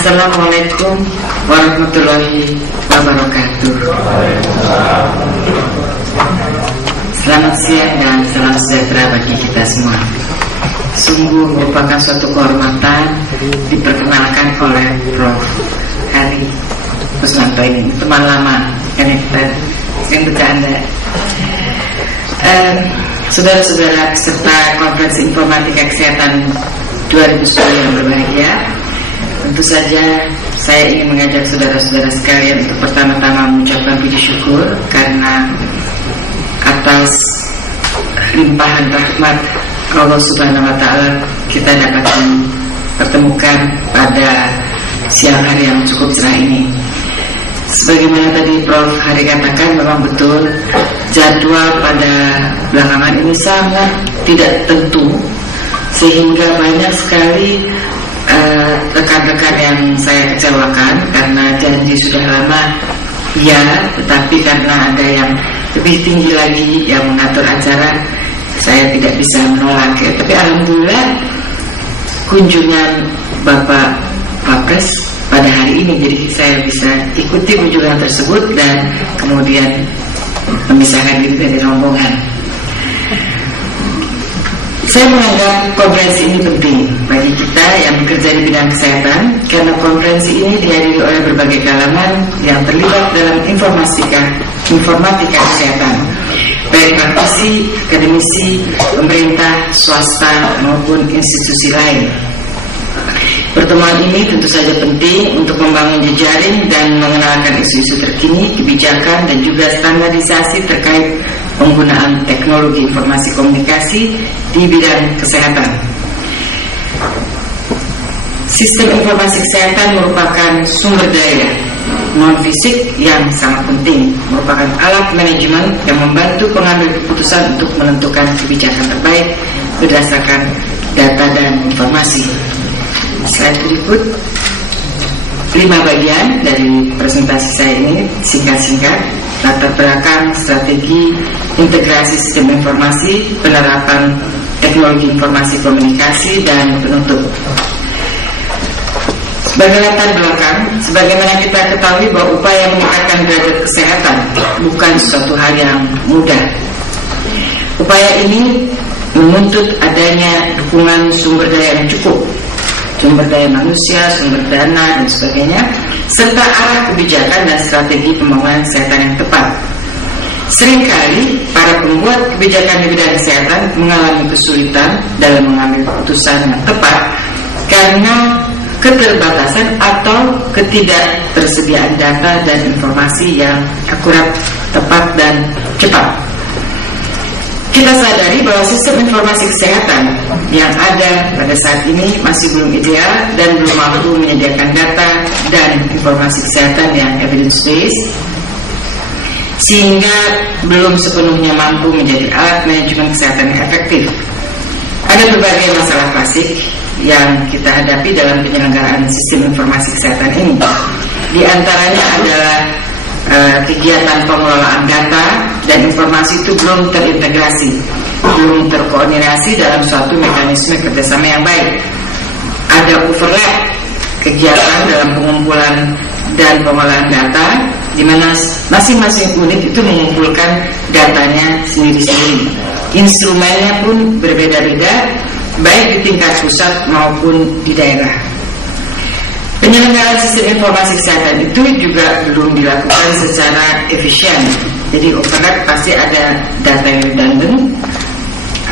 Assalamualaikum warahmatullahi wabarakatuh. Selamat siang dan salam sejahtera bagi kita semua. Sungguh merupakan suatu kehormatan diperkenalkan oleh Prof. Hari Kusmanto ini, teman lama kan kita yang bercanda. Saudara-saudara peserta konferensi informatika kesehatan 2010 yang berbahagia, tentu saja saya ingin mengajak saudara-saudara sekalian untuk pertama-tama mengucapkan puji syukur karena atas limpahan rahmat Allah Subhanahu wa Ta'ala kita dapat dipertemukan pada siang hari yang cukup cerah ini. Sebagaimana tadi Prof. Hari katakan, memang betul jadwal pada belakangan ini sangat tidak tentu, sehingga banyak sekali rekan-rekan yang saya kecewakan karena janji sudah lama ya, tetapi karena ada yang lebih tinggi lagi yang mengatur acara, saya tidak bisa menolak ya. Tapi alhamdulillah kunjungan Bapak Wapres pada hari ini, jadi saya bisa ikuti kunjungan tersebut dan kemudian memisahkan diri dari rombongan. Saya menganggap konferensi ini penting bagi kita yang bekerja di bidang kesehatan, karena konferensi ini dihadiri oleh berbagai kalangan yang terlibat dalam informatika kesehatan, baik praktisi, akademisi, pemerintah, swasta maupun institusi lain. Pertemuan ini tentu saja penting untuk membangun jejaring dan mengenalkan isu-isu terkini, kebijakan dan juga standarisasi terkait penggunaan teknologi informasi komunikasi di bidang kesehatan. Sistem informasi kesehatan merupakan sumber daya non-fisik yang sangat penting, merupakan alat manajemen yang membantu pengambil keputusan untuk menentukan kebijakan terbaik berdasarkan data dan informasi. Slide berikut 5 bagian dari presentasi saya ini, singkat-singkat: latar belakang, strategi, integrasi sistem informasi, penerapan teknologi informasi komunikasi, dan penutup. Sebagai latar belakang, sebagaimana kita ketahui bahwa upaya meningkatkan derajat kesehatan bukan suatu hal yang mudah. Upaya ini menuntut adanya dukungan sumber daya yang cukup, sumber daya manusia, sumber dana, dan sebagainya, serta arah kebijakan dan strategi pembangunan kesehatan yang tepat. Seringkali para pembuat kebijakan di bidang kesehatan mengalami kesulitan dalam mengambil keputusan yang tepat karena keterbatasan atau ketidaktersediaan data dan informasi yang akurat, tepat, dan cepat. Kita sadari bahwa sistem informasi kesehatan yang ada pada saat ini masih belum ideal dan belum mampu menyediakan data dan informasi kesehatan yang evidence-based, sehingga belum sepenuhnya mampu menjadi alat manajemen kesehatan yang efektif. Ada berbagai masalah klasik yang kita hadapi dalam penyelenggaraan sistem informasi kesehatan ini. Di antaranya adalah kegiatan pengelolaan data dan informasi itu belum terintegrasi, belum terkoordinasi dalam suatu mekanisme kerjasama yang baik. Ada overlap kegiatan dalam pengumpulan dan pengolahan data, di mana masing-masing unit itu mengumpulkan datanya sendiri-sendiri. Instrumennya pun berbeda-beda, baik di tingkat pusat maupun di daerah. Penyelenggaraan sistem informasi kesehatan itu juga belum dilakukan secara efisien. Jadi overlap, pasti ada data yang redundant,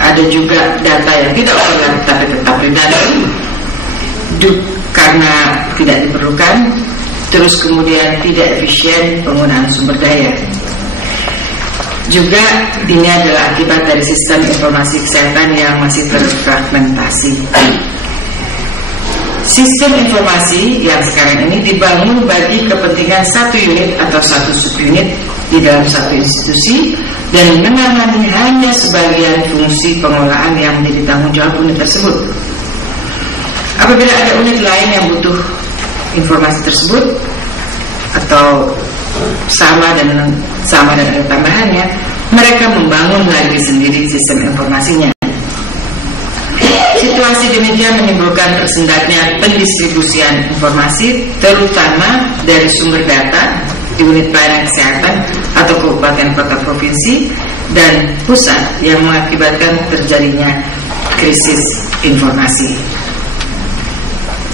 ada juga data yang tidak overlap tapi tetap redundant karena tidak diperlukan. Terus kemudian tidak efisien penggunaan sumber daya. Juga ini adalah akibat dari sistem informasi kesehatan yang masih terfragmentasi. Sistem informasi yang sekarang ini dibangun bagi kepentingan satu unit atau satu subunit di dalam satu institusi dan menangani hanya sebagian fungsi pengolahan yang menjadi tanggung jawab unit tersebut. Apabila ada unit lain yang butuh informasi tersebut atau sama dan ada tambahannya, mereka membangun lagi sendiri sistem informasinya. Situasi Situasi demikian menimbulkan tersendatnya pendistribusian informasi, terutama dari sumber data di unit pelayanan kesehatan atau kabupaten kota provinsi dan pusat, yang mengakibatkan terjadinya krisis informasi.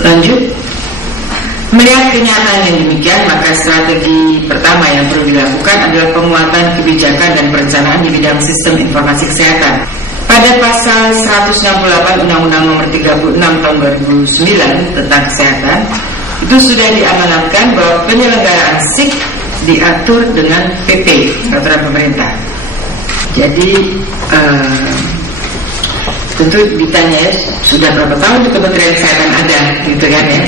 Lanjut, melihat kenyataan yang demikian, maka strategi pertama yang perlu dilakukan adalah penguatan kebijakan dan perencanaan di bidang sistem informasi kesehatan. Pada pasal 168 Undang-Undang Nomor 36 Tahun 2009 tentang kesehatan, itu sudah diamanatkan bahwa penyelenggaraan SIK diatur dengan PP, peraturan pemerintah. Jadi tentu ditanya ya, sudah berapa tahun di Kementerian Kesehatan ada, gitu kan ya.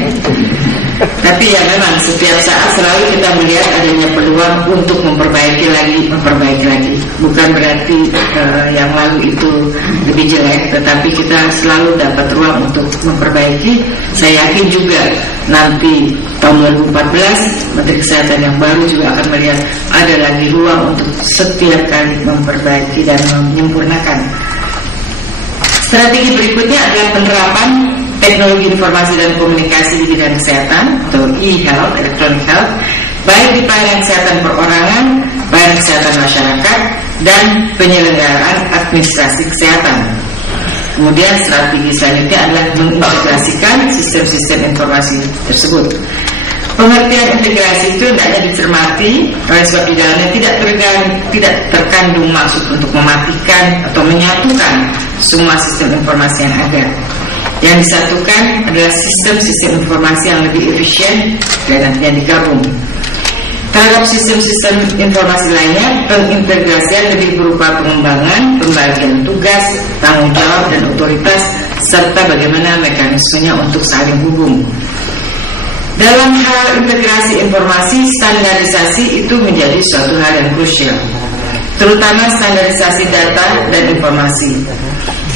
Tapi ya memang setiap saat selalu kita melihat adanya peluang untuk memperbaiki lagi. Bukan berarti yang lalu itu lebih jelek, tetapi kita selalu dapat ruang untuk memperbaiki. Saya yakin juga nanti tahun 2014 Menteri Kesehatan yang baru juga akan melihat ada lagi ruang untuk setiap kali memperbaiki dan menyempurnakan. Strategi berikutnya adalah penerapan teknologi informasi dan komunikasi di bidang kesehatan atau e-health, electronic health, baik di pelayanan kesehatan perorangan, pelayanan kesehatan masyarakat, dan penyelenggaraan administrasi kesehatan. Kemudian strategi selanjutnya adalah mengintegrasikan sistem-sistem informasi tersebut. Pengertian integrasi itu hendaknya dicermati oleh sebab di dalamnya tidak terkandung maksud untuk mematikan atau menyatukan semua sistem informasi yang ada. Yang disatukan adalah sistem-sistem informasi yang lebih efisien dan nantinya digabung. Terhadap sistem-sistem informasi lainnya, pengintegrasian lebih berupa pengembangan, pembagian tugas, tanggung jawab dan otoritas, serta bagaimana mekanismenya untuk saling hubung. Dalam hal integrasi informasi, standarisasi itu menjadi suatu hal yang krusial, terutama standarisasi data dan informasi.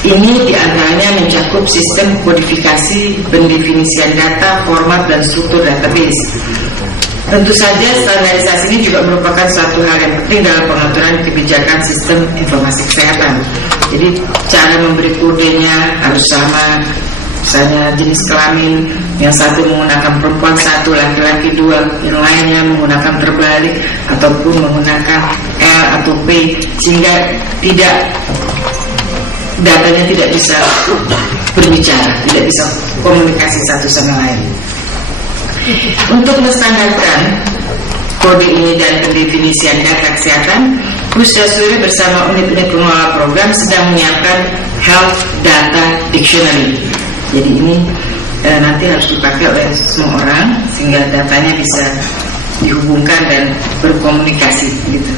Ini diantaranya mencakup sistem kodifikasi, pendefinisian data, format dan struktur database. Tentu saja standarisasi ini juga merupakan suatu hal yang penting dalam pengaturan kebijakan sistem informasi kesehatan. Jadi cara memberi kodenya harus sama. Misalnya jenis kelamin, yang satu menggunakan perempuan satu, laki-laki dua, yang lainnya menggunakan terbalik ataupun menggunakan L atau P, sehingga datanya tidak bisa berbicara, tidak bisa komunikasi satu sama lain. Untuk menstandarkan kode ini dan pendefinisian data kesehatan, Pusdasuri bersama unit-unit pengelola program sedang menyiapkan Health Data Dictionary. Jadi ini nanti harus dipakai oleh semua orang sehingga datanya bisa dihubungkan dan berkomunikasi gitu.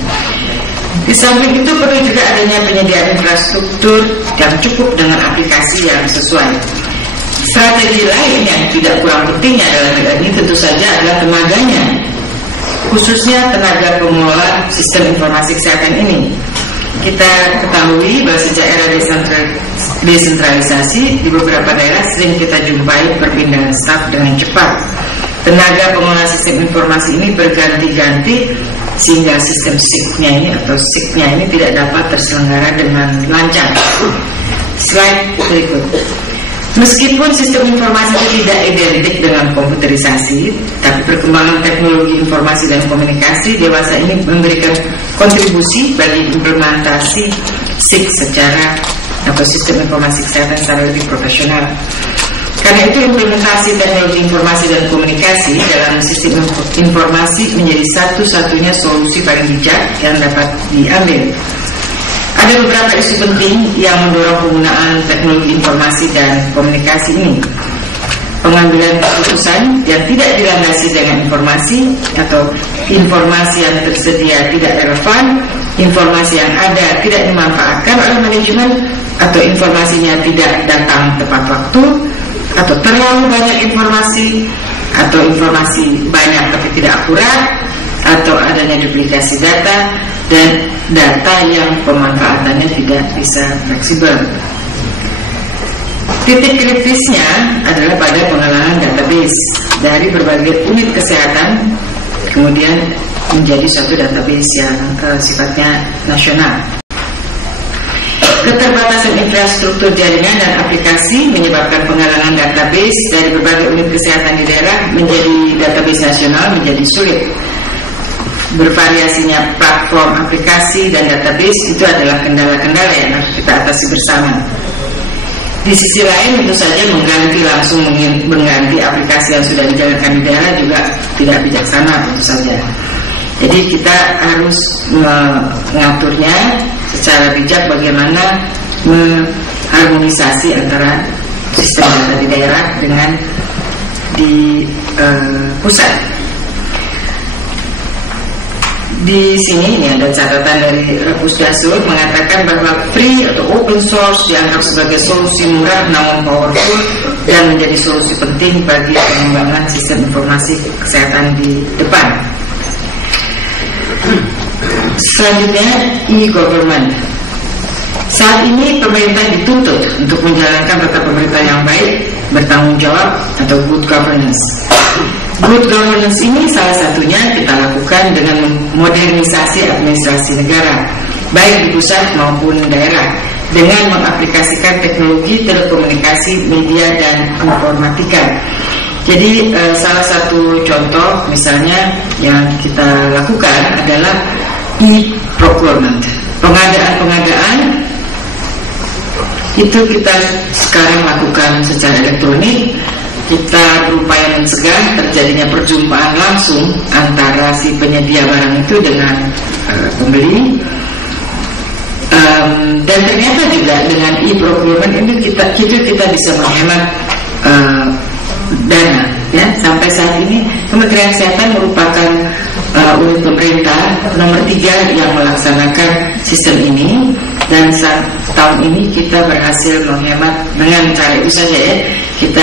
Di samping itu perlu juga adanya penyediaan infrastruktur yang cukup dengan aplikasi yang sesuai. Strategi lain yang tidak kurang pentingnya dalam hal ini tentu saja adalah tenaganya, khususnya tenaga pengelola sistem informasi kesehatan ini. Kita ketahui bahwa sejak era desentralisasi di beberapa daerah sering kita jumpai perpindahan staf dengan cepat. Tenaga pengelola sistem informasi ini berganti-ganti sehingga sistem SIK-nya ini tidak dapat terselenggara dengan lancar. Slide berikut. Meskipun sistem informasi itu tidak identik dengan komputerisasi, tapi perkembangan teknologi informasi dan komunikasi dewasa ini memberikan kontribusi bagi implementasi SIK atau sistem informasi kesehatan secara lebih profesional. Karena itu implementasi teknologi informasi dan komunikasi dalam sistem informasi menjadi satu-satunya solusi paling bijak yang dapat diambil. Ada beberapa isu penting yang mendorong penggunaan teknologi informasi dan komunikasi ini. Pengambilan keputusan yang tidak dilandasi dengan informasi atau informasi yang tersedia tidak relevan, informasi yang ada tidak dimanfaatkan oleh manajemen, atau informasinya tidak datang tepat waktu, atau terlalu banyak informasi, atau informasi banyak tapi tidak akurat, atau adanya duplikasi data dan data yang pemanfaatannya tidak bisa fleksibel. Titik kritisnya adalah pada pengelolaan database dari berbagai unit kesehatan kemudian menjadi suatu database yang sifatnya nasional. Keterbatasan infrastruktur jaringan dan aplikasi menyebabkan penggalangan database dari berbagai unit kesehatan di daerah menjadi database nasional menjadi sulit. Bervariasinya platform aplikasi dan database itu adalah kendala-kendala yang harus kita atasi bersama. Di sisi lain tentu saja mengganti aplikasi yang sudah dijalankan di daerah juga tidak bijaksana tentu saja. Jadi kita harus mengaturnya secara bijak bagaimana mengharmonisasi antara sistem data di daerah dengan di pusat. Di sini ini ada catatan dari Pusdasur mengatakan bahwa free atau open source dianggap sebagai solusi murah namun powerful dan menjadi solusi penting bagi pengembangan sistem informasi kesehatan di depan. Selanjutnya, e-government. Saat ini pemerintah dituntut untuk menjalankan tata pemerintah yang baik, bertanggung jawab atau good governance. Good governance ini salah satunya kita lakukan dengan modernisasi administrasi negara, baik di pusat maupun daerah, dengan mengaplikasikan teknologi telekomunikasi, media, dan informatika. Jadi salah satu contoh misalnya yang kita lakukan adalah e-procurement. Pengadaan itu kita sekarang lakukan secara elektronik. Kita berupaya mencegah terjadinya perjumpaan langsung antara si penyedia barang itu dengan pembeli. Dan ternyata juga dengan e-procurement ini kita bisa menghemat dana. Ya, sampai saat ini Kementerian Kesehatan merupakan unit pemerintah nomor 3 yang melaksanakan sistem ini, dan tahun ini kita berhasil menghemat dengan cara itu saja ya. Kita